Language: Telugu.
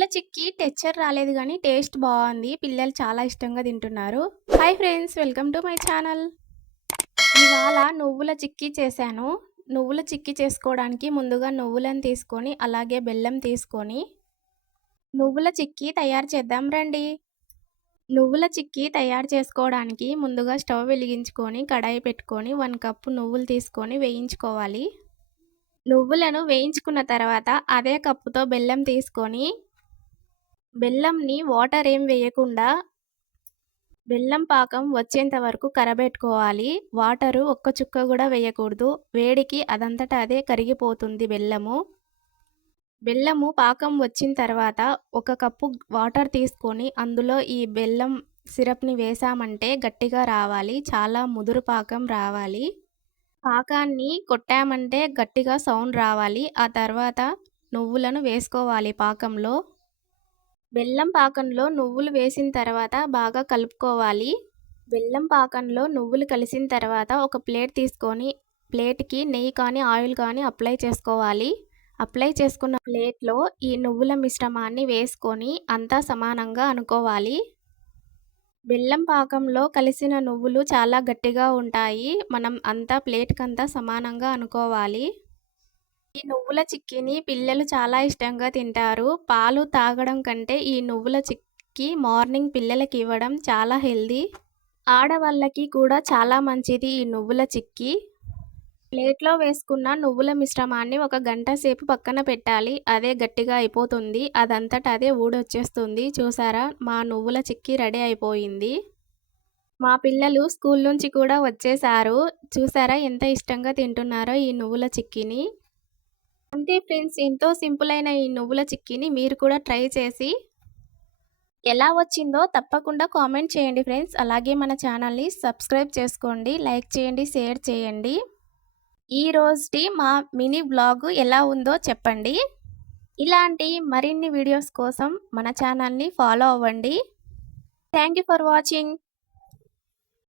నువ్వుల చిక్కీ టెక్స్చర్ రాలేదు గానీ టేస్ట్ బావుంది. పిల్లలు చాలా ఇష్టంగా తింటున్నారు. Hi friends! Welcome to my channel. ఇవాళ నువ్వుల చిక్కీ చేశాను. నువ్వుల చిక్కీ చేసుకోవడానికి ముందుగా నువ్వులను తీసుకొని, అలాగే బెల్లం తీసుకొని, నువ్వుల చిక్కీ తయారు చేద్దాం రండి. నువ్వుల చిక్కీ తయారు చేసుకోవడానికి ముందుగా స్టవ్ వెలిగించుకొని, కడాయి పెట్టుకొని 1 కప్పు నువ్వులు తీసుకొని వేయించుకోవాలి. నువ్వులను వేయించుకున్న తర్వాత అదే కప్పుతో బెల్లం తీసుకొని, బెల్లంని వాటర్ ఏం వేయకుండా బెల్లం పాకం వచ్చేంత వరకు కరబెట్టుకోవాలి. వాటరు ఒక్క చుక్క గూడా వేయకూడదు. వేడికి అదంతట అదే కరిగిపోతుంది బెల్లము. బెల్లము పాకం వచ్చిన తర్వాత 1 కప్పు వాటర్ తీసుకొని అందులో ఈ బెల్లం సిరప్‌ని వేసామంటే గట్టిగా రావాలి. చాలా ముదురు పాకం రావాలి. పాకాన్ని కొట్టామంటే గట్టిగా సౌండ్ రావాలి. ఆ తర్వాత నువ్వులను వేసుకోవాలి పాకంలో. బెల్లం పాకంలో నువ్వులు వేసిన తర్వాత బాగా కలుపుకోవాలి. బెల్లం పాకంలో నువ్వులు కలిసిన తర్వాత ఒక ప్లేట్ తీసుకొని, ప్లేట్‌కి నెయ్యి కానీ, ఆయిల్ కానీ అప్లై చేసుకోవాలి. అప్లై చేసుకున్న ప్లేట్‌లో ఈ నువ్వుల మిశ్రమాన్ని వేసుకొని అంతా సమానంగా అనుకోవాలి. బెల్లం పాకంలో కలిసిన నువ్వులు చాలా గట్టిగా ఉంటాయి. మనం అంతా ప్లేట్‌కంతా సమానంగా అనుకోవాలి. ఈ నువ్వుల చిక్కీని పిల్లలు చాలా ఇష్టంగా తింటారు. పాలు తాగడం కంటే ఈ నువ్వుల చిక్కీ మార్నింగ్ పిల్లలకి ఇవ్వడం చాలా హెల్తీ. ఆడవాళ్ళకి కూడా చాలా మంచిది ఈ నువ్వుల చిక్కీ. ప్లేట్‌లో వేసుకున్న నువ్వుల మిశ్రమాన్ని 1 గంట సేపు పక్కన పెట్టాలి. అదే గట్టిగా అయిపోతుంది. అదంతట అదే ఊడొచ్చేస్తుంది. చూసారా? మా నువ్వుల చిక్కీ రెడీ అయిపోయింది. మా పిల్లలు స్కూల్ నుంచి కూడా వచ్చేసారు. చూసారా ఎంత ఇష్టంగా తింటున్నారో ఈ నువ్వుల చిక్కీని. అంతే ఫ్రెండ్స్, ఎంతో సింపుల్ అయిన ఈ నువ్వుల చిక్కీని మీరు కూడా ట్రై చేసి ఎలా వచ్చిందో తప్పకుండా కామెంట్ చేయండి ఫ్రెండ్స్. అలాగే మన ఛానల్‌ని సబ్స్క్రైబ్ చేసుకోండి, లైక్ చేయండి, షేర్ చేయండి. ఈ రోజుటి మా మినీ వ్లాగ్ ఎలా ఉందో చెప్పండి. ఇలాంటి మరిన్ని వీడియోస్ కోసం మన ఛానల్‌ని ఫాలో అవ్వండి. Thank you for watching.